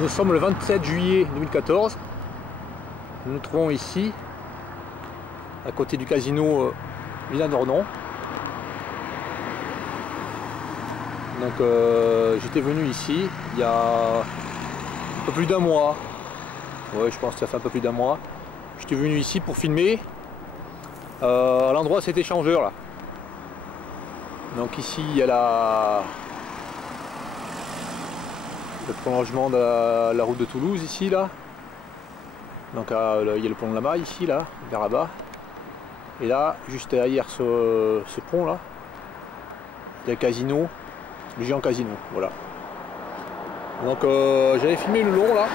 Nous sommes le 27 juillet 2014. Nous nous trouvons ici, à côté du casino Villa-Dornon. Donc j'étais venu ici il y a un peu plus d'un mois. Ouais, je pense que ça fait un peu plus d'un mois. J'étais venu ici pour filmer à l'endroit de cet échangeur là. Donc ici il y a le prolongement de la route de Toulouse ici là. Donc il y a le pont de la Maille ici là, vers là-bas. Et là, juste derrière ce pont là, il y a le casino, le géant casino, voilà. Donc j'avais filmé le long là.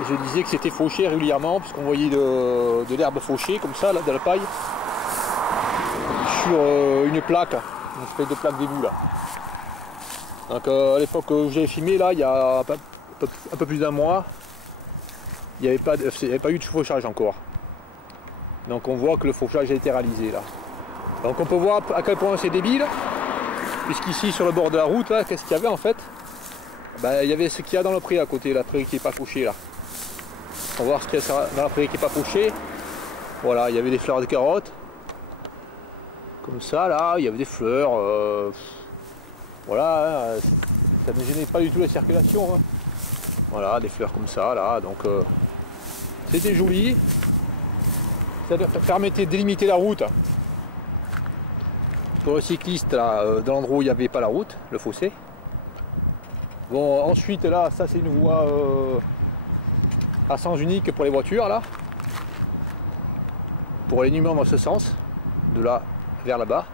Et je disais que c'était fauché régulièrement, puisqu'on voyait de l'herbe fauchée comme ça, là, de la paille, sur une plaque, une espèce de plaque d'égout là. Donc à l'époque où j'avais filmé là, il y a un peu plus d'un mois, il n'y avait pas eu de fauchage encore. Donc on voit que le fauchage a été réalisé là. Donc on peut voir à quel point c'est débile, puisqu'ici sur le bord de la route là, qu'est-ce qu'il y avait en fait? Ben, il y avait ce qu'il y a dans le pré à côté, la prairie qui n'est pas fauchée là. On va voir ce qu'il y a dans la prairie qui n'est pas fauchée. Voilà, il y avait des fleurs de carottes. Comme ça là, il y avait des fleurs. Voilà, ça ne gênait pas du tout la circulation. Hein. Voilà, des fleurs comme ça là, donc c'était joli. Ça permettait de délimiter la route. Pour le cycliste là, dans l'endroit où il n'y avait pas la route, le fossé. Bon, ensuite là, ça c'est une voie à sens unique pour les voitures là, pour alignement dans ce sens, de là vers là-bas,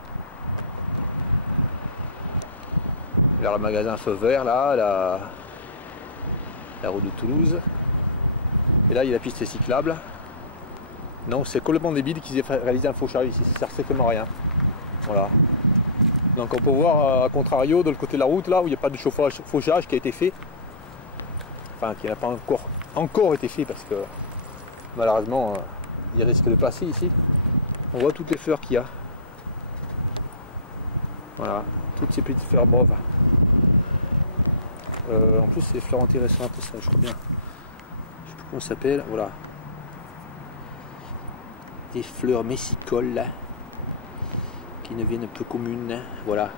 vers le magasin Feu Vert là, la route de Toulouse. Et là il y a la piste cyclable. Donc c'est complètement débile qu'ils aient réalisé un fauchage ici, ça sert strictement à rien. Voilà. Donc on peut voir à contrario de l'autre côté de la route là où il n'y a pas de fauchage qui a été fait, enfin qui n'a pas encore été fait parce que malheureusement il risque de passer ici. On voit toutes les fleurs qu'il y a. Voilà, toutes ces petites fleurs mauves. En plus c'est des fleurs intéressantes ça, je crois bien. Je sais plus comment ça s'appelle, voilà. Des fleurs messicoles là, qui ne viennent peu communes, voilà.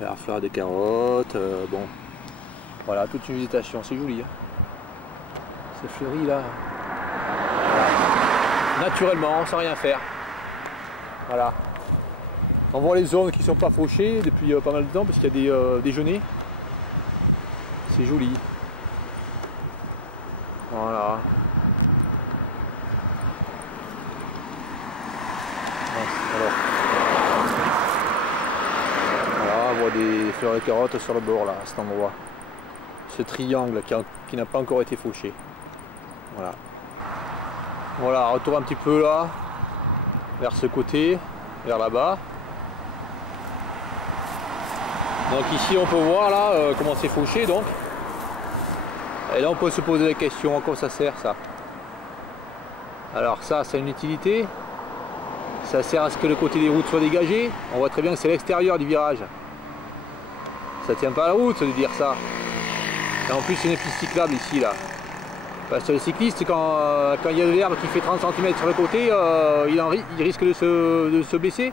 La fleur de carottes, bon. Voilà, toute une végétation, c'est joli. Hein. C'est fleuri là. Naturellement, sans rien faire. Voilà. On voit les zones qui ne sont pas fauchées depuis pas mal de temps parce qu'il y a des genêts. C'est joli. Voilà. Alors. Voilà, on voit des fleurs de carottes sur le bord là, à cet endroit. Ce triangle qui n'a pas encore été fauché. Voilà. Voilà, retour un petit peu là, vers ce côté, vers là-bas. Donc ici on peut voir là comment c'est fauché donc. Et là on peut se poser la question, à quoi ça sert ça? Alors ça c'est une utilité. Ça sert à ce que le côté des routes soit dégagé. On voit très bien que c'est l'extérieur du virage. Ça tient pas à la route de dire ça. Et en plus c'est une piste cyclable ici là. Parce que le cycliste quand il y a de l'herbe qui fait 30 cm sur le côté, il risque de se blesser.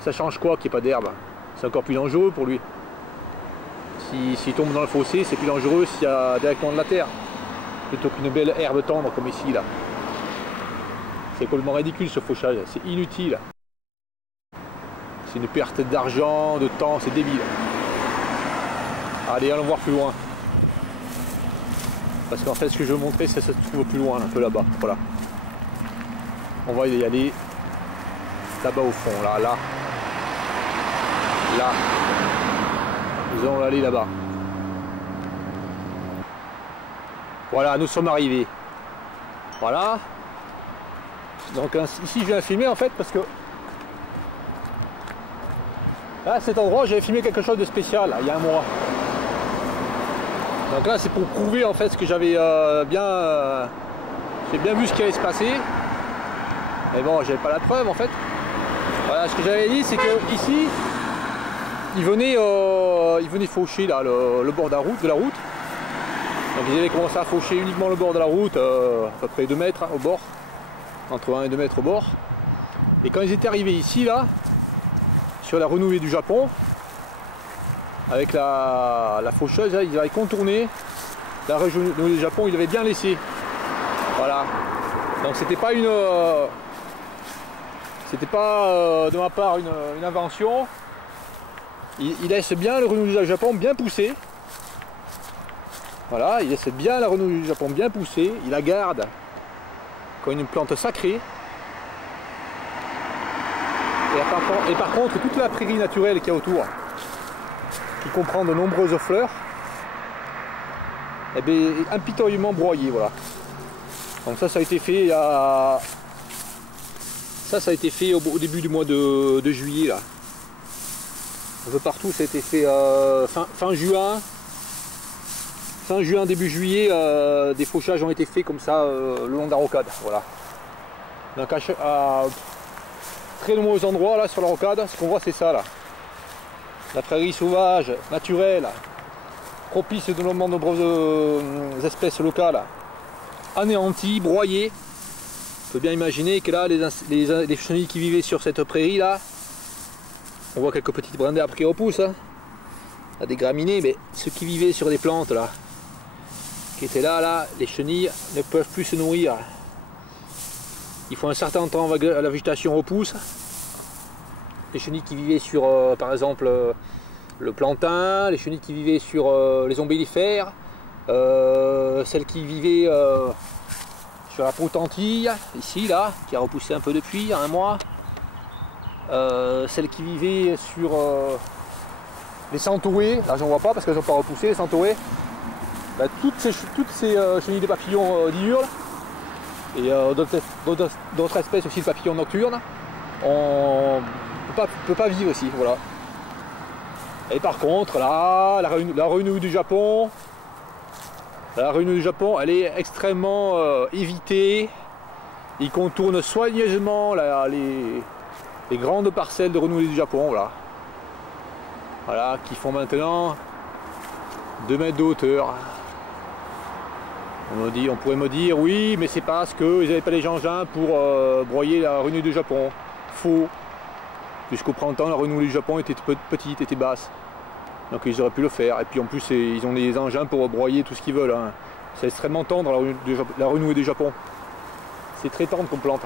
Ça change quoi qu'il n'y ait pas d'herbe? C'est encore plus dangereux pour lui. S'il tombe dans le fossé, c'est plus dangereux s'il y a directement de la terre. Plutôt qu'une belle herbe tendre comme ici là. C'est complètement ridicule ce fauchage, c'est inutile. C'est une perte d'argent, de temps, c'est débile. Allez, allons voir plus loin. Parce qu'en fait, ce que je veux montrer, ça se trouve plus loin, un peu là-bas. Voilà. On va y aller là-bas au fond, là. Là. Nous allons aller là-bas. Voilà, nous sommes arrivés. Voilà. Donc ici je viens filmer en fait parce que là à cet endroit j'avais filmé quelque chose de spécial là, il y a un mois. Donc là c'est pour prouver en fait ce que j'avais j'ai bien vu ce qui allait se passer. Mais bon j'avais pas la preuve en fait. Voilà ce que j'avais dit c'est que ici il venait ils venaient faucher là, le bord de la route. Donc ils avaient commencé à faucher uniquement le bord de la route, à peu près 2 mètres au bord, entre 1 et 2 mètres au bord. Et quand ils étaient arrivés ici, là, sur la renouée du Japon, avec la faucheuse, là, ils avaient contourné la renouée du Japon, ils l'avaient bien laissé. Voilà. Donc c'était pas une... c'était pas de ma part une invention. Il laisse bien le renouvelé du Japon bien poussé. Voilà, il laisse bien la renouvelée du Japon bien poussée. Il la garde comme une plante sacrée. Et par contre, toute la prairie naturelle qu'il y a autour, qui comprend de nombreuses fleurs, eh bien, est impitoyablement broyée. Voilà. Donc ça a été fait il y a... Ça a été fait au début du mois de juillet là. Un peu partout ça a été fait fin juin, début juillet, des fauchages ont été faits comme ça le long de la rocade. Voilà. Donc à très nombreux endroits là sur la rocade, ce qu'on voit c'est ça là. La prairie sauvage, naturelle, propice au développement de nombreuses espèces locales, anéanties, broyées. On peut bien imaginer que là, les chenilles qui vivaient sur cette prairie là, on voit quelques petites brins d'arbres qui repoussent, hein, à des graminées, mais ceux qui vivaient sur des plantes là, qui étaient là, les chenilles ne peuvent plus se nourrir. Il faut un certain temps à la végétation repousse. Les chenilles qui vivaient sur, par exemple, le plantain, les chenilles qui vivaient sur les ombellifères, celles qui vivaient sur la potentille, ici, là, qui a repoussé un peu depuis, un mois. Celles qui vivaient sur les centaurées, là j'en vois pas parce qu'elles n'ont pas repoussé, les centaurées. Bah, toutes ces chenilles de papillons diurnes, et d'autres espèces aussi de papillons nocturnes, on peut pas vivre ici, voilà. Et par contre, là, la renouée du Japon, elle est extrêmement évitée. Ils contournent soigneusement les grandes parcelles de renouvelée du Japon, voilà. Voilà, qui font maintenant 2 mètres de hauteur. On pourrait me dire, oui, mais c'est parce qu'ils n'avaient pas les engins pour broyer la renouvelée du Japon. Faux. Jusqu'au printemps, la renouvelée du Japon était petite, était basse. Donc ils auraient pu le faire. Et puis en plus, ils ont des engins pour broyer tout ce qu'ils veulent, hein. C'est extrêmement tendre la renouée du Japon. C'est très tendre comme plante.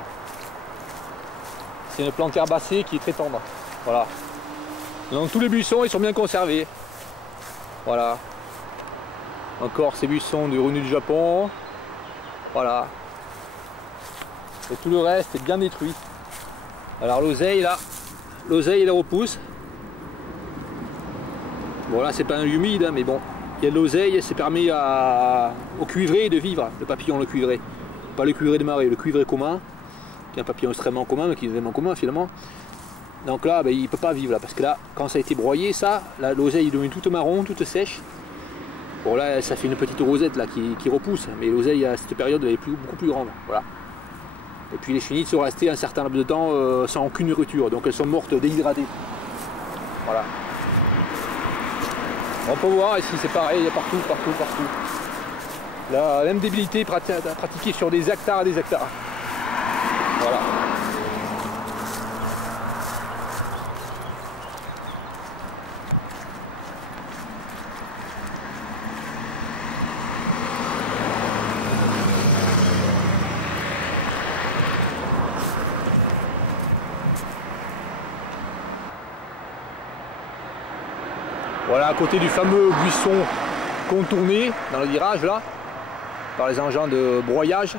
C'est une plante herbacée qui est très tendre. Voilà. Donc tous les buissons ils sont bien conservés. Voilà. Encore ces buissons de renouée du Japon. Voilà. Et tout le reste est bien détruit. Alors l'oseille là, l'oseille elle repousse. Bon là c'est pas un humide hein, mais bon. Il y a de l'oseille, ça permet au cuivré de vivre, le papillon le cuivré. Pas le cuivré de marée, le cuivré commun, qui est un papillon extrêmement commun, mais qui est vraiment commun finalement. Donc là, ben, il ne peut pas vivre là, parce que là, quand ça a été broyé, ça, l'oseille est devenue toute marron, toute sèche. Bon là, ça fait une petite rosette là qui repousse, mais l'oseille à cette période elle est beaucoup plus grande. Voilà. Et puis les chenilles sont restées un certain laps de temps sans aucune nourriture, donc elles sont mortes déhydratées. Voilà. On peut voir ici c'est pareil, il y a partout. La même débilité pratiquée sur des hectares et des hectares. Voilà. Voilà, à côté du fameux buisson contourné dans le virage là, par les engins de broyage.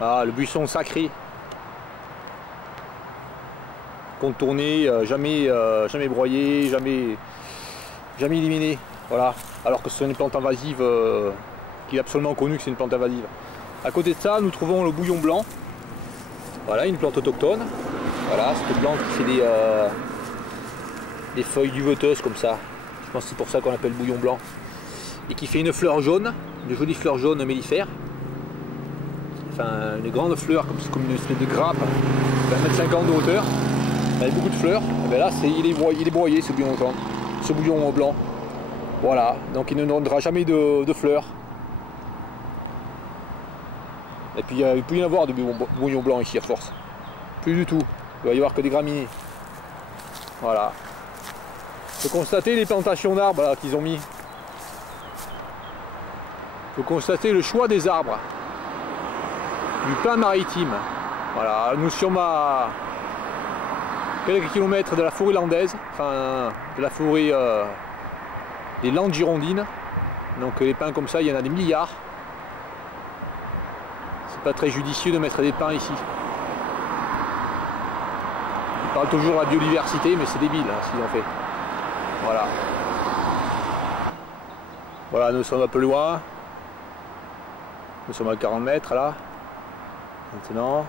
Ah, le buisson sacré. Contourné, jamais broyé, jamais éliminé. Voilà. Alors que ce sont une plante invasive qui est absolument connue que c'est une plante invasive. À côté de ça, nous trouvons le bouillon blanc. Voilà, une plante autochtone. Voilà, cette plante qui fait des feuilles duveteuses comme ça. Je pense que c'est pour ça qu'on l'appelle bouillon blanc. Et qui fait une fleur jaune, une jolie fleur jaune mellifère. Enfin, une grande fleur, comme une espèce de grappe, 1,50 m de hauteur, avec beaucoup de fleurs. Et bien là, il est broyé ce bouillon blanc. ce bouillon blanc. Voilà, donc il ne donnera jamais de fleurs. Et puis il peut y en avoir de bouillon blanc ici à force. Plus du tout, il va y avoir que des graminées. Voilà. Il faut constater les plantations d'arbres qu'ils ont mis. Il faut constater le choix des arbres. Du pin maritime. Voilà, nous sommes à quelques kilomètres de la forêt landaise, enfin de la forêt des Landes girondines. Donc les pins comme ça, il y en a des milliards. C'est pas très judicieux de mettre des pins ici. On parle toujours de la biodiversité, mais c'est débile hein, ce qu'ils ont fait. Voilà. Voilà, nous sommes un peu loin. Nous sommes à 40 mètres là. Maintenant.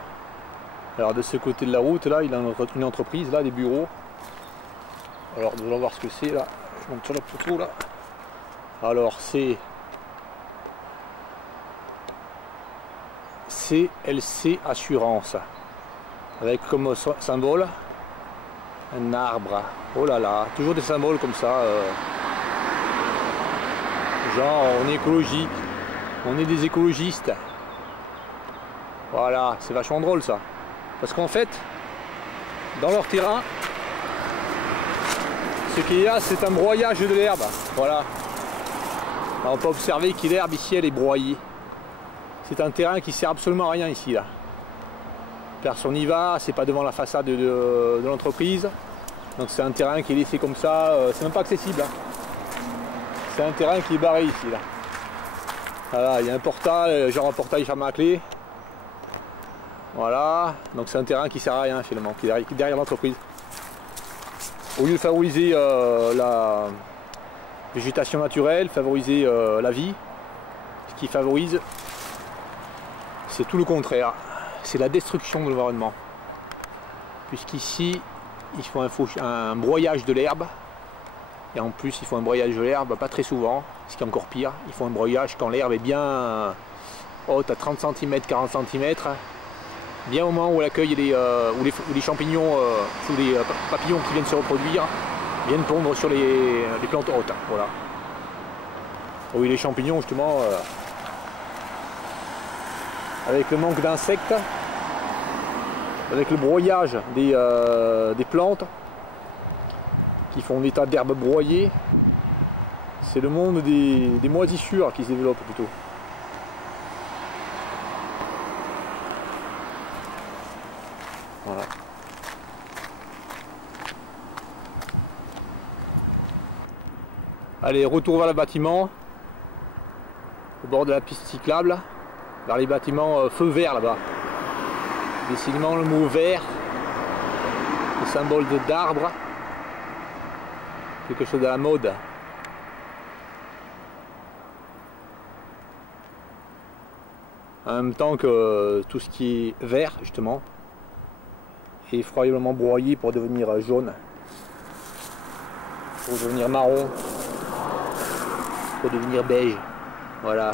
Alors de ce côté de la route là, il y a une entreprise là, des bureaux. Alors nous allons voir ce que c'est là. Je monte sur la photo là. Alors c'est CLC Assurance. Avec comme symbole un arbre. Oh là là, toujours des symboles comme ça. Genre on est écologique. On est des écologistes. Voilà, c'est vachement drôle ça. Parce qu'en fait, dans leur terrain, ce qu'il y a, c'est un broyage de l'herbe. Voilà. Alors, on peut observer que l'herbe ici, elle est broyée. C'est un terrain qui sert absolument à rien ici, là. Personne n'y va, c'est pas devant la façade de l'entreprise. Donc c'est un terrain qui est laissé comme ça, c'est même pas accessible. Hein. C'est un terrain qui est barré ici, là. Voilà, il y a un portail, genre un portail fermé à clé. Voilà, donc c'est un terrain qui sert à rien finalement, qui est derrière l'entreprise. Au lieu de favoriser la végétation naturelle, favoriser la vie, ce qui favorise, c'est tout le contraire. C'est la destruction de l'environnement. Puisqu'ici, il faut un broyage de l'herbe. Et en plus, il faut un broyage de l'herbe, pas très souvent, ce qui est encore pire. Il faut un broyage quand l'herbe est bien haute, à 30 cm, 40 cm. Bien au moment où l'accueil où les champignons, ou les papillons qui viennent se reproduire, viennent pondre sur les plantes hautes. Voilà. Oui, les champignons, justement, avec le manque d'insectes, avec le broyage des plantes, qui font l'état d'herbe broyée, c'est le monde des moisissures qui se développe plutôt. Voilà. Allez, retour vers le bâtiment, au bord de la piste cyclable, vers les bâtiments feu vert là-bas. Décidément le mot vert, le symbole d'arbre, quelque chose de la mode. En même temps que tout ce qui est vert justement est effroyablement broyé pour devenir jaune, pour devenir marron, pour devenir beige. Voilà.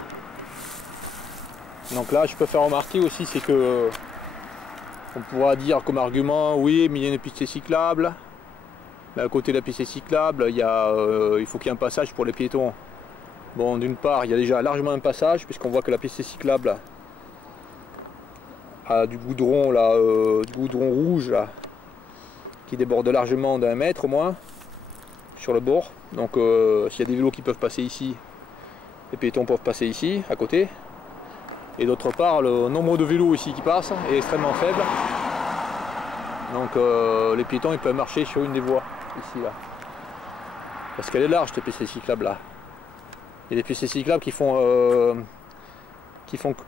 Donc là je peux faire remarquer aussi, c'est que on pourra dire comme argument, oui mais il y a une piste cyclable, mais à côté de la piste cyclable il faut qu'il y ait un passage pour les piétons. Bon, d'une part il y a déjà largement un passage puisqu'on voit que la piste cyclable a du goudron là, du goudron rouge là, qui déborde largement d'1 mètre au moins sur le bord. Donc s'il y a des vélos qui peuvent passer ici, les piétons peuvent passer ici à côté. Et d'autre part, le nombre de vélos ici qui passent est extrêmement faible. Donc les piétons ils peuvent marcher sur une des voies ici là. Parce qu'elle est large cette piste cyclable là. Il y a des pistes cyclables qui font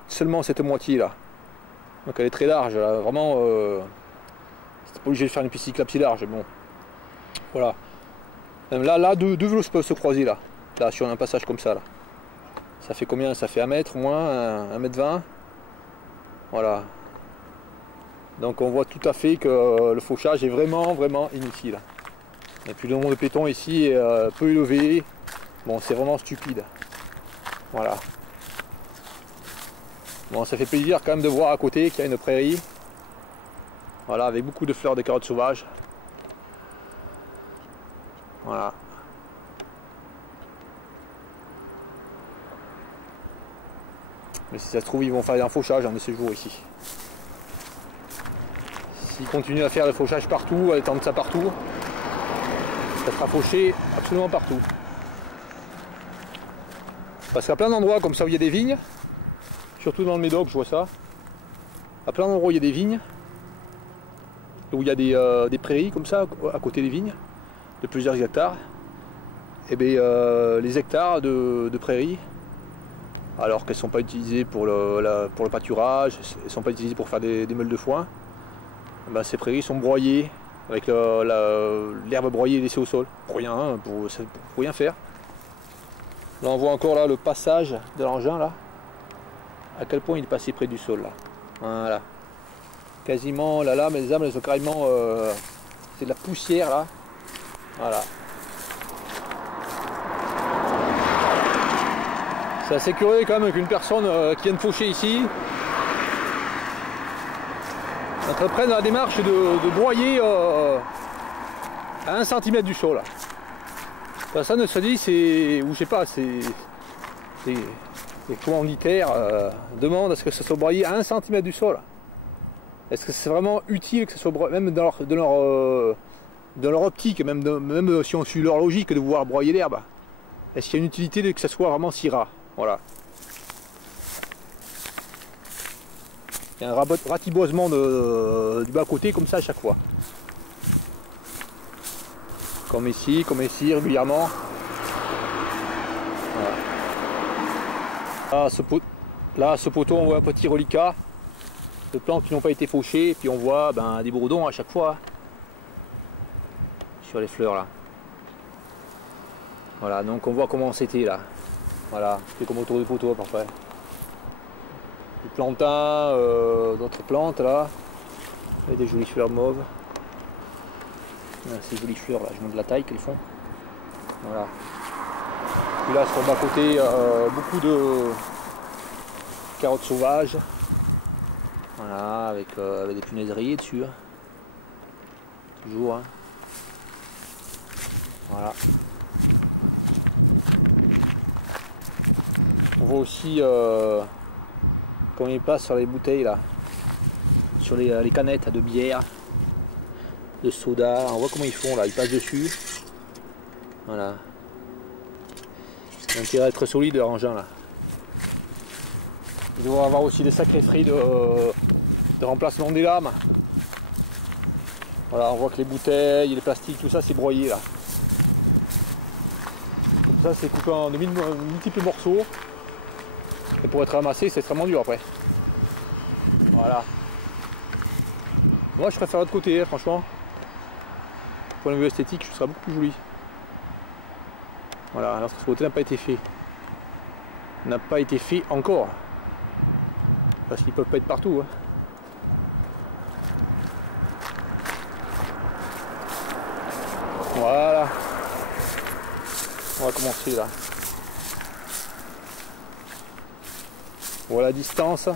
seulement cette moitié là. Donc elle est très large là. Vraiment c'est pas obligé de faire une piste cyclable si large. Bon. Voilà. Même là deux vélos peuvent se croiser là. Là sur un passage comme ça là. Ça fait combien? Ça fait 1 mètre au moins, 1 mètre 20. Voilà. Donc on voit tout à fait que le fauchage est vraiment inutile. Et puis le nombre de piétons ici est peu élevé. Bon, c'est vraiment stupide. Voilà. Bon, ça fait plaisir quand même de voir à côté qu'il y a une prairie. Voilà, avec beaucoup de fleurs de carottes sauvages. Voilà. Mais si ça se trouve, ils vont faire un fauchage un de ces jours ici. S'ils continuent à faire le fauchage partout, à étendre ça partout, ça sera fauché absolument partout. Parce qu'à plein d'endroits comme ça où il y a des vignes, surtout dans le Médoc, je vois ça, à plein d'endroits où il y a des vignes, où il y a des prairies comme ça à côté des vignes, de plusieurs hectares, et bien les hectares de prairies, alors qu'elles ne sont pas utilisées pour le pâturage, elles ne sont pas utilisées pour faire des meules de foin, ben, ces prairies sont broyées avec l'herbe broyée laissée au sol, pour rien, hein, pour rien faire. Là on voit encore là le passage de l'engin là, à quel point il est passé près du sol là. Voilà. Quasiment la lame et les âmes elles sont carrément c'est de la poussière là. Voilà. C'est assez curieux quand même qu'une personne qui vient de faucher ici entreprenne la démarche de broyer à 1 cm du sol. Personne ne se dit, c'est, ou je sais pas, les commanditaires demandent à ce que ça soit broyé à 1 cm du sol. Est-ce que c'est vraiment utile que ça soit broyé, même dans leur optique, même si on suit leur logique de vouloir broyer l'herbe? Est-ce qu'il y a une utilité de que ça soit vraiment si ras? Voilà. Il y a un ratiboisement du bas-côté comme ça à chaque fois. Comme ici, régulièrement. Voilà. Là, ce poteau, on voit un petit reliquat de plantes qui n'ont pas été fauchées, et puis on voit des bourdons à chaque fois sur les fleurs là. Voilà, donc on voit comment c'était là. Voilà, c'est comme autour du poteau à peu près. Du plantain, d'autres plantes là, et des jolies fleurs mauves. Ces jolies fleurs là, je montre la taille qu'elles font. Voilà. Puis là sur le bas côté, beaucoup de carottes sauvages. Voilà, avec des punaiseries dessus. Hein. Toujours. Hein. Voilà. On voit aussi comment il passe sur les bouteilles là, sur les canettes de bière, de soda. On voit comment ils font là, ils passent dessus. Voilà. L'intérêt d'être solide leur engin là. Ils doivent avoir aussi des sacrés frais de remplacement des lames. Voilà, on voit que les bouteilles, les plastiques, tout ça c'est broyé là. Comme ça c'est coupé en de multiples morceaux. Et pour être ramassé c'est extrêmement dur après. Voilà. Moi je préfère l'autre côté, franchement. Pour le vue esthétique, ce sera beaucoup plus joli. Voilà, alors ce côté n'a pas été fait. N'a pas été fait encore. Parce qu'ils peuvent pas être partout. Hein. Voilà. On va commencer là. Voilà la distance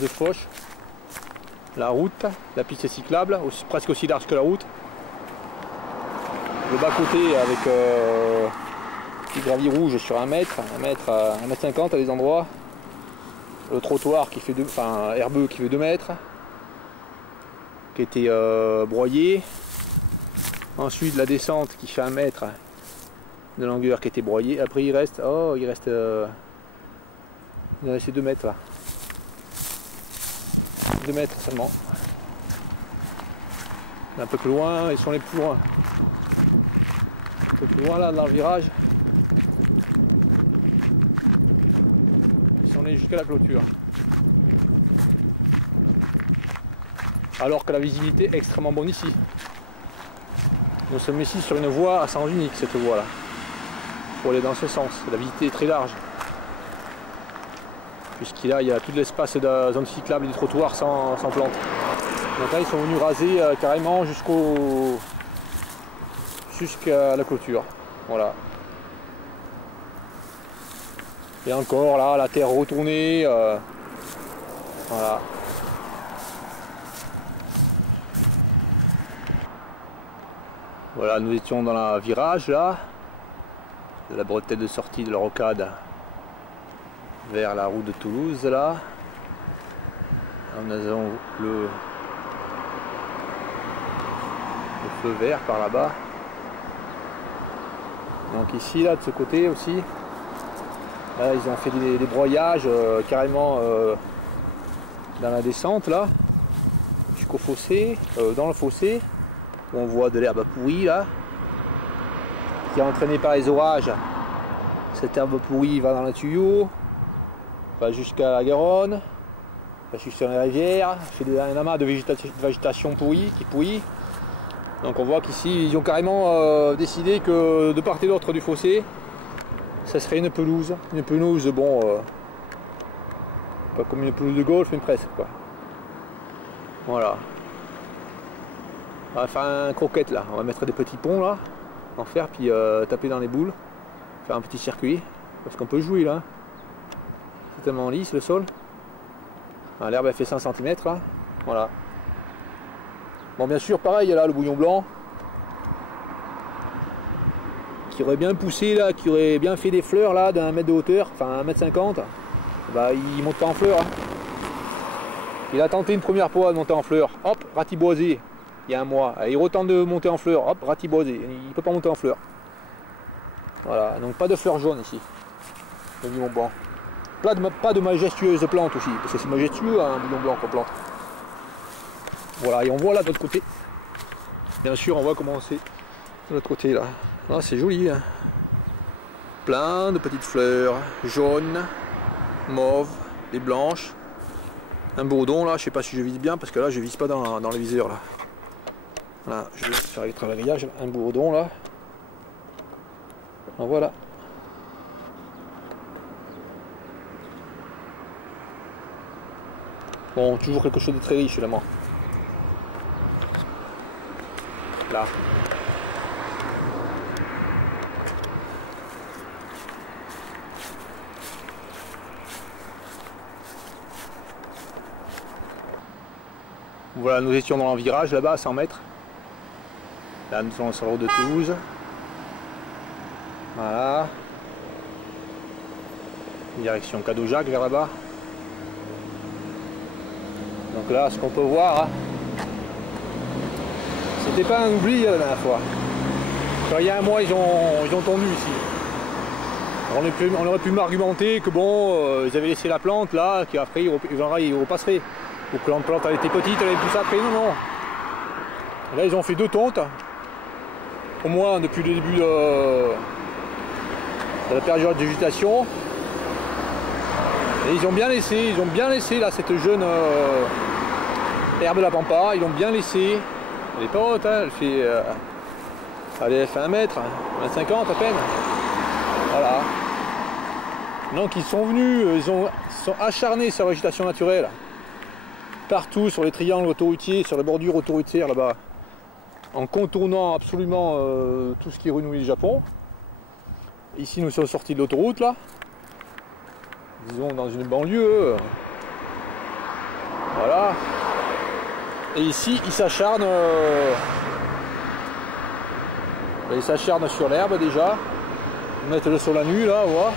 de fauche. La route, la piste cyclable, presque aussi large que la route. Le bas côté avec du gravier rouge sur 1 mètre, 1m50 à des endroits. Le trottoir qui fait herbeux qui fait 2 mètres, qui a été broyé. Ensuite la descente qui fait 1 mètre de longueur qui a été broyée. Après il reste 2 mètres là. 2 mètres seulement. Un peu plus loin, ils sont les plus loin. Un peu plus loin là dans le virage. Ils sont allés jusqu'à la clôture. Alors que la visibilité est extrêmement bonne ici. Nous sommes ici sur une voie à sens unique, cette voie là. Pour aller dans ce sens. La visibilité est très large. Puisqu'il y a tout l'espace de la zone cyclable et du trottoir sans plantes. Donc là ils sont venus raser carrément jusqu'à la clôture. Voilà. Et encore là, la terre retournée. Voilà. Voilà, nous étions dans la virage là. De la bretelle de sortie de la rocade vers la route de Toulouse là. Nous avons le feu vert par là-bas. Donc ici là de ce côté aussi, là, ils ont fait des broyages carrément dans la descente là, jusqu'au fossé, dans le fossé, où on voit de l'herbe pourrie là, qui est entraînée par les orages. Cette herbe pourrie va dans le tuyau, va jusqu'à la Garonne, va jusqu'à la rivière, fait un amas de végétation pourrie, qui pourrit. Donc on voit qu'ici ils ont carrément décidé que de part et d'autre du fossé, ça serait une pelouse. Une pelouse, bon, pas comme une pelouse de golf, mais presque quoi. Voilà. On va faire un croquette là, on va mettre des petits ponts là, en fer, puis taper dans les boules, faire un petit circuit, parce qu'on peut jouer là. C'est tellement lisse le sol. L'herbe elle fait 5 cm là, voilà. Bon bien sûr pareil, il y a là le bouillon blanc qui aurait bien poussé là, qui aurait bien fait des fleurs là d'un mètre de hauteur, enfin 1,50 m, bah il monte pas en fleurs. Hein. Il a tenté une première fois de monter en fleurs, hop, ratiboisé, il y a un mois. Il retente de monter en fleurs, hop, ratiboisé, il peut pas monter en fleurs. Voilà, donc pas de fleurs jaunes ici, le bouillon blanc. Pas de majestueuses plantes aussi, parce que c'est majestueux un bouillon blanc qu'on plante. Voilà, et on voit là de l'autre côté. Bien sûr, on voit comment c'est de l'autre côté là. Là, c'est joli. Hein. Plein de petites fleurs jaunes, mauves, et blanches. Un bourdon là, je sais pas si je vise bien parce que là je vise pas dans le viseur là. Voilà, je vais faire avec le grillage. Un bourdon là. En voilà. Bon, toujours quelque chose de très riche finalement. Là. Voilà, nous étions dans le virage là-bas à 100 mètres. Là, nous sommes sur la route de Toulouse. Voilà. Direction Cadeaujac vers là-bas. Donc là, ce qu'on peut voir, hein, c'était pas un oubli la dernière fois. Quand il y a un mois, ils ont tondu ici. On aurait pu m'argumenter que bon, ils avaient laissé la plante là, qu'après ils repasseraient. Ou que la plante elle était petite, elle avait poussé après. Non, non. Là, ils ont fait 2 tontes. Au moins depuis le début de la période de végétation. Et ils ont bien laissé là cette jeune herbe de la pampa, ils l'ont bien laissé. Elle est pas haute, hein, elle fait 1 mètre, 1,50 m à peine. Voilà. Donc ils sont venus, ils sont acharnés sur la végétation naturelle. Partout sur les triangles autoroutiers, sur les bordures autoroutières là-bas. En contournant absolument tout ce qui est renoué du Japon. Ici nous sommes sortis de l'autoroute là. Disons dans une banlieue. Voilà. Et ici ils s'acharnent sur l'herbe déjà. Ils mettent le sol à nu là, voilà.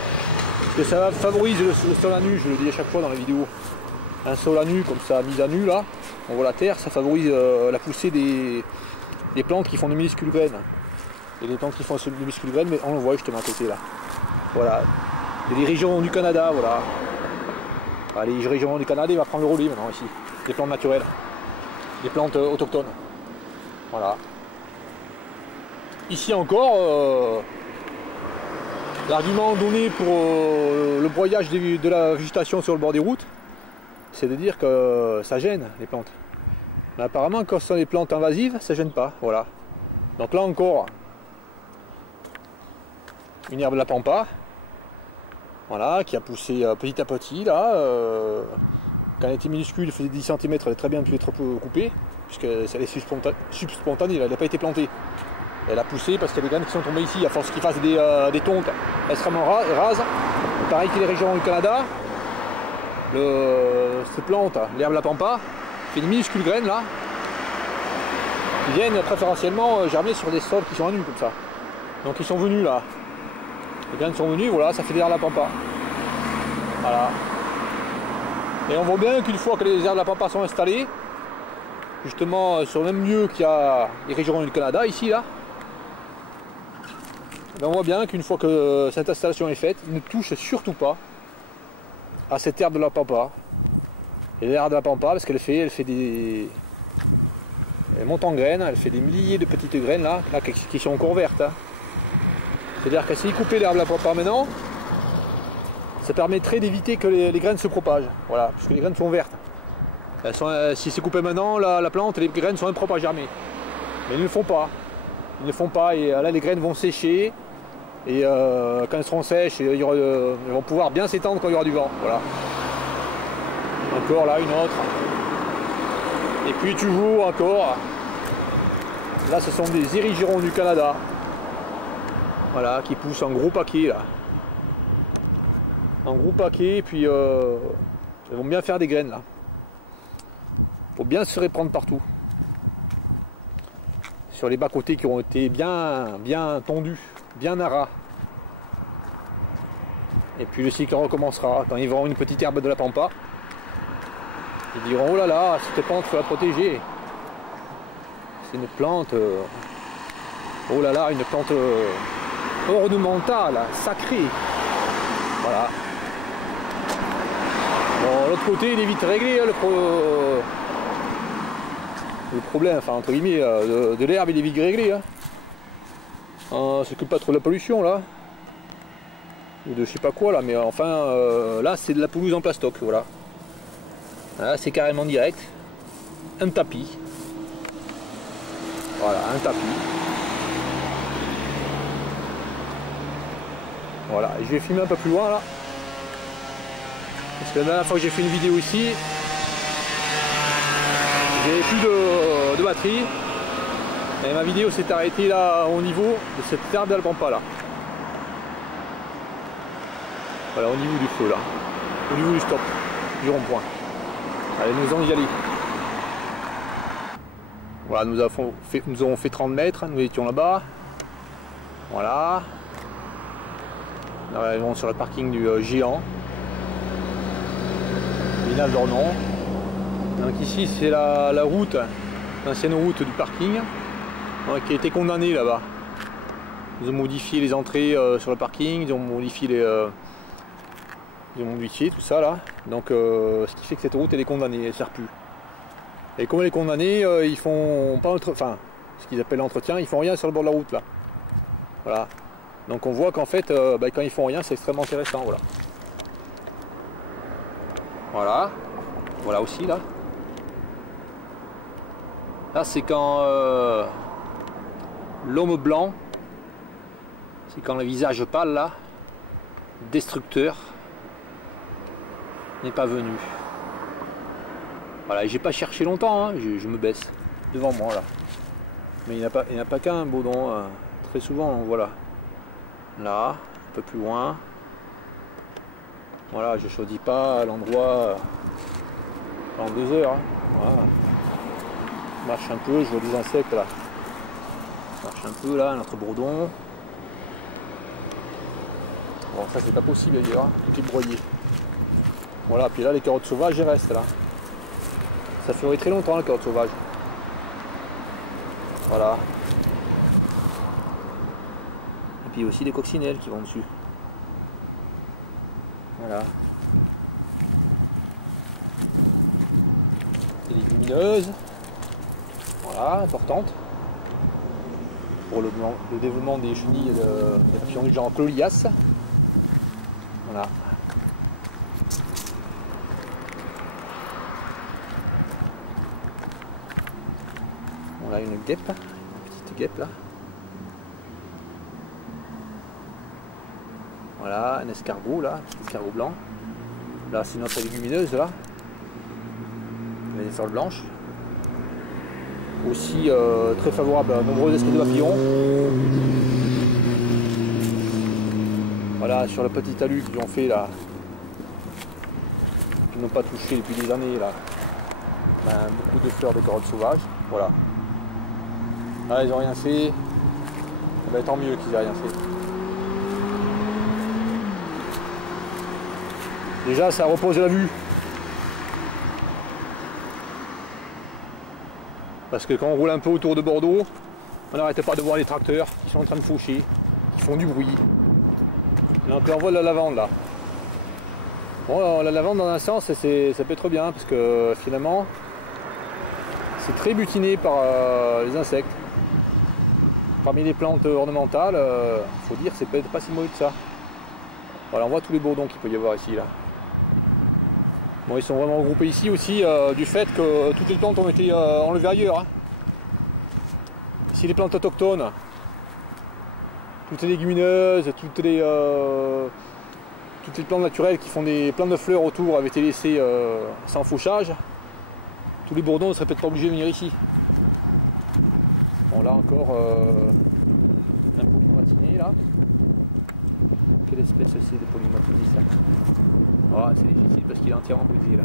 Parce que ça favorise le sol à nu, je le dis à chaque fois dans la vidéo. Un sol à nu comme ça, mis à nu là, on voit la terre, ça favorise la poussée des plantes qui font de minuscules graines. Et les plantes qui font de minuscules graines, mais on le voit justement à côté là. Voilà. Et les régions du Canada, voilà. Les régions du Canada, il va prendre le relais maintenant ici. Des plantes naturelles. Des plantes autochtones. Voilà. Ici encore, l'argument donné pour le broyage de la végétation sur le bord des routes, c'est de dire que ça gêne les plantes. Mais apparemment, quand ce sont des plantes invasives, ça gêne pas. Voilà. Donc là encore, une herbe de la pampa, voilà, qui a poussé petit à petit là. Quand elle était minuscule, elle faisait 10 cm, elle a très bien pu être coupée, puisque elle est subspontanée, elle n'a pas été plantée. Elle a poussé parce qu'il y a des graines qui sont tombées ici, à force qu'ils fassent des tontes extrêmement rases. Pareil que les régions du Canada. Cette plante, l'herbe de la pampa, fait des minuscules graines là, qui viennent préférentiellement germer sur des sols qui sont à nu comme ça. Donc ils sont venus là. Les graines sont venues, voilà, ça fait de l'herbe de la pampa. Voilà. Et on voit bien qu'une fois que les aires de la pampa sont installées, justement sur le même lieu qu'il y a les régions du Canada, ici là, on voit bien qu'une fois que cette installation est faite, il ne touche surtout pas à cette herbe de la pampa. Et l'herbe de la pampa, parce qu'elle fait des... Elle monte en graines, elle fait des milliers de petites graines là qui sont encore vertes. Hein. C'est-à-dire que si couper l'herbe de la pampa maintenant, ça permettrait d'éviter que les graines se propagent. Voilà, puisque les graines sont vertes. Elles sont, si c'est coupé maintenant, la plante, les graines sont impropres à germer. Mais ils ne le font pas. Ils ne le font pas et là les graines vont sécher. Et quand elles seront sèches, elles vont pouvoir bien s'étendre quand il y aura du vent. Voilà. Encore là, une autre. Et puis toujours encore. Là, ce sont des érigirons du Canada. Voilà, qui poussent en gros paquet là. En gros paquet, puis elles vont bien faire des graines là. Faut bien se répandre partout. Sur les bas-côtés qui ont été bien tondus, bien à ras. Et puis le cycle recommencera. Quand ils verront une petite herbe de la pampa, ils diront oh là là, cette plante, il faut la protéger. C'est une plante, oh là là, une plante ornementale, sacrée. Voilà. Bon, l'autre côté, il est vite réglé, hein, le problème, enfin entre guillemets, de l'herbe, il est vite réglé. Hein. On s'occupe pas trop de la pollution là. Ou de je sais pas quoi là, mais enfin là c'est de la pelouse en plastoc, voilà. Là c'est carrément direct. Un tapis. Voilà, un tapis. Voilà, et je vais filmer un peu plus loin là. Parce que la dernière fois que j'ai fait une vidéo ici, j'avais plus de batterie. Et ma vidéo s'est arrêtée là au niveau de cette herbe de la pampa là. Voilà, au niveau du feu là. Au niveau du stop, du rond-point. Allez, nous allons y aller. Voilà, nous avons fait 30 mètres, nous étions là-bas. Voilà. Nous arrivons sur le parking du géant. Vinal d'Ornon. Donc ici c'est la route, l'ancienne route du parking, qui a été condamnée là-bas. Ils ont modifié les entrées sur le parking, ils ont modifié tout ça là. Donc ce qui fait que cette route elle est condamnée, elle ne sert plus. Et comme elle est condamnée, ils font pas enfin ce qu'ils appellent l'entretien, ils font rien sur le bord de la route là. Voilà. Donc on voit qu'en fait quand ils font rien c'est extrêmement intéressant, voilà. Voilà. Voilà aussi là. Là c'est quand l'homme blanc, c'est quand le visage pâle là, destructeur, n'est pas venu. Voilà, j'ai pas cherché longtemps, hein, je me baisse devant moi là. Mais il n'y a pas qu'un baudon, très souvent on voit là. Là, un peu plus loin. Voilà, je choisis pas l'endroit en 2 heures. Hein. Voilà. Je marche un peu, je vois des insectes là. Je marche un peu là, notre bourdon. Bon, ça c'est pas possible d'ailleurs, hein. Tout est broyé. Voilà, puis là les carottes sauvages elles restent là. Ça fleurit très longtemps les carottes sauvages. Voilà. Et puis aussi des coccinelles qui vont dessus. Voilà. Des légumineuses. Voilà, importante. Pour le développement des chenilles et des papillons du genre Clolias. Voilà. Voilà une guêpe, une petite guêpe là. Voilà, un escargot là, un escargot blanc. Là c'est notre légumineuse là. Les sols blanches. Aussi très favorable à nombreux esprits de papillons. Voilà, sur le petit talus qu'ils ont fait là, qu'ils n'ont pas touché depuis des années là. Ben, beaucoup de fleurs de carottes sauvages. Voilà. Là ils n'ont rien fait. Ben, tant mieux qu'ils n'aient rien fait. Déjà ça repose la vue. Parce que quand on roule un peu autour de Bordeaux, on n'arrête pas de voir les tracteurs qui sont en train de faucher, qui font du bruit. Donc on voit la lavande là. Bon, la lavande dans un sens ça peut être bien parce que finalement c'est très butiné par les insectes. Parmi les plantes ornementales, faut dire que c'est peut-être pas si mauvais que ça. Voilà, on voit tous les bourdons qu'il peut y avoir ici là. Bon, ils sont vraiment regroupés ici aussi du fait que toutes les plantes ont été enlevées ailleurs. Hein. Ici les plantes autochtones, toutes les légumineuses, toutes les plantes naturelles qui font des plantes de fleurs autour avaient été laissées sans fauchage. Tous les bourdons ne seraient peut-être pas obligés de venir ici. Bon là encore un polymatiné là. Quelle espèce c'est de polymatiné ça? Oh, c'est difficile parce qu'il est entièrement brisé là.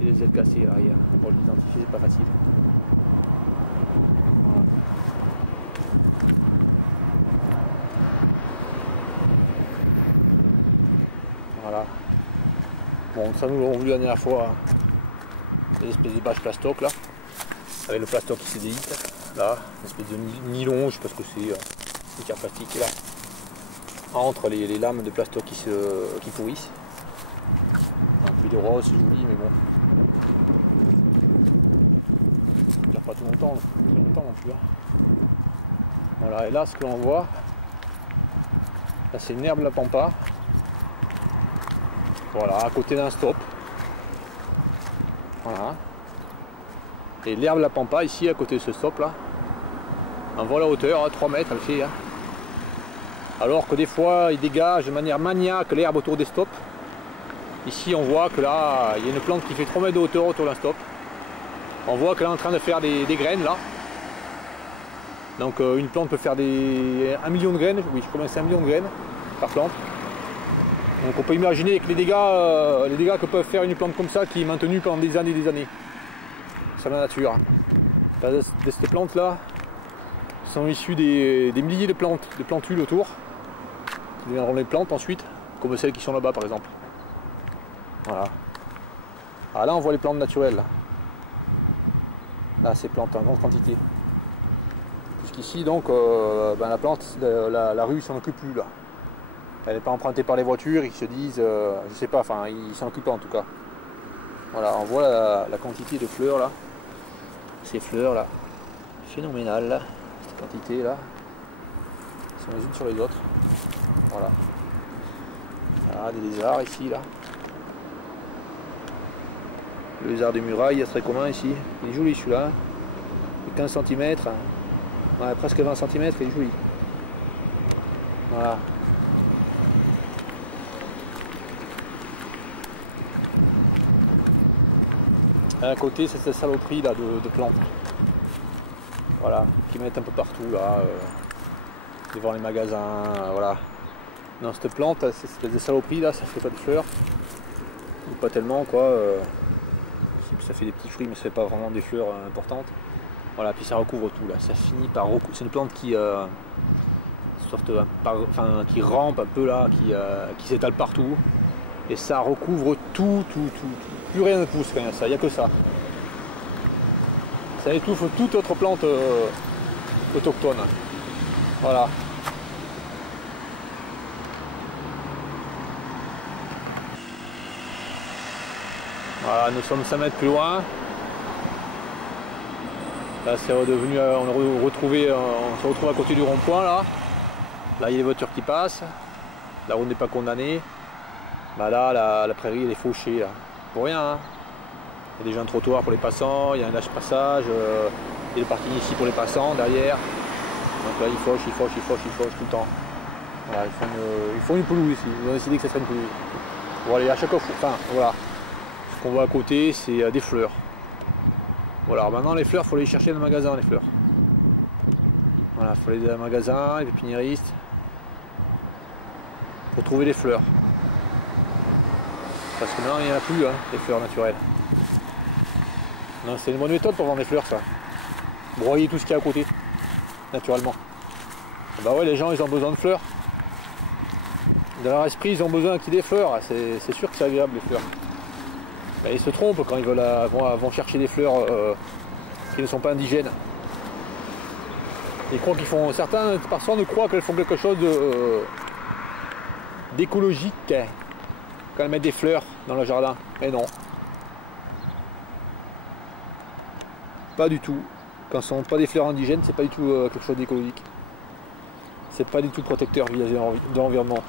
Il a les ailes cassées là, arrière. Pour l'identifier c'est pas facile. Voilà. Bon, ça nous l'avons vu la dernière fois. Des espèces de bâches plastoc là. Avec le plastoc qui se déhite. Là, une espèce de nylon, je sais pas ce que c'est. Une carte plastique là. Entre les lames de plastoc qui pourrissent. Un peu de rose, c'est joli, mais bon. Ça ne dure pas tout longtemps, très longtemps non plus. Hein. Voilà, et là, ce que l'on voit, là c'est une herbe de la pampa. Voilà, à côté d'un stop. Voilà. Et l'herbe de la pampa, ici, à côté de ce stop là, on voit la hauteur, à 3 mètres, elle fait. Hein. Alors que des fois il dégage de manière maniaque l'herbe autour des stops. Ici on voit que là il y a une plante qui fait 3 mètres de hauteur autour d'un stop. On voit qu'elle est en train de faire des graines là. Donc une plante peut faire 1 million de graines, oui je crois que c'est 1 million de graines par plante. Donc on peut imaginer que les dégâts que peut faire une plante comme ça qui est maintenue pendant des années et des années. C'est la nature. De ces plantes là sont issues des milliers de plantules autour. Qui deviendront les plantes ensuite, comme celles qui sont là-bas par exemple. Voilà. Ah là on voit les plantes naturelles. Là ces plantes en grande quantité. Jusqu'ici donc la plante, la rue s'en occupe plus là. Elle n'est pas empruntée par les voitures, ils se disent, je sais pas, enfin ils s'en occupent pas en tout cas. Voilà, on voit la quantité de fleurs là. Ces fleurs là, phénoménales là. Cette quantité là. Elles sont les unes sur les autres. Voilà. Voilà, des lézards ici, là. Le lézard des murailles, il serait commun ici. Il est joli celui-là. 15 cm. Ouais, presque 20 cm, il est joli. Voilà. À côté, c'est cette saloperie là de plantes. Voilà, qui mettent un peu partout là. Devant les magasins, voilà. Non, cette plante, cette espèce de saloperie là, ça fait pas de fleurs. Ou pas tellement quoi. Ça fait des petits fruits mais ça fait pas vraiment des fleurs importantes. Voilà, puis ça recouvre tout là. Ça finit par recouvrir. C'est une plante qui qui rampe un peu là, qui s'étale partout. Et ça recouvre tout. Plus rien ne pousse, rien, ça, il n'y a que ça. Ça étouffe toute autre plante autochtone. Voilà. Voilà, nous sommes 5 mètres plus loin. Là c'est redevenu, on se retrouve à côté du rond-point là. Là il y a des voitures qui passent. La route n'est pas condamnée. Bah là la prairie elle est fauchée là. Pour rien hein. Il y a déjà un trottoir pour les passants, il y a un lâche-passage, il y a le parking ici pour les passants derrière. Donc là ils fauchent tout le temps. Voilà, ils font une pelouse ici, ils ont décidé que ça serait une pelouse. Bon allez, à chaque fois, enfin voilà. Ce qu'on voit à côté c'est des fleurs. Voilà, maintenant les fleurs, il faut les chercher dans le magasin les fleurs. Voilà, il faut aller dans le magasin, les pépiniéristes, pour trouver les fleurs. Parce que maintenant il n'y en a plus, hein, les fleurs naturelles. Non, c'est une bonne méthode pour vendre des fleurs ça. Broyer tout ce qu'il y a à côté, naturellement. Bah ouais, les gens ils ont besoin de fleurs. Dans leur esprit, ils ont besoin qu'il y ait des fleurs. C'est sûr que c'est agréable les fleurs. Mais ils se trompent quand ils vont chercher des fleurs qui ne sont pas indigènes. Ils croient qu'ils font. Certains personnes croient qu'elles font quelque chose d'écologique quand elles mettent des fleurs dans le jardin. Mais non. Pas du tout. Quand ce ne sont pas des fleurs indigènes, c'est pas du tout quelque chose d'écologique. C'est pas du tout protecteur vis-à-vis de l'environnement.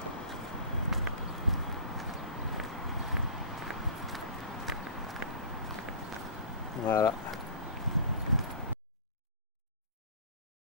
Voilà.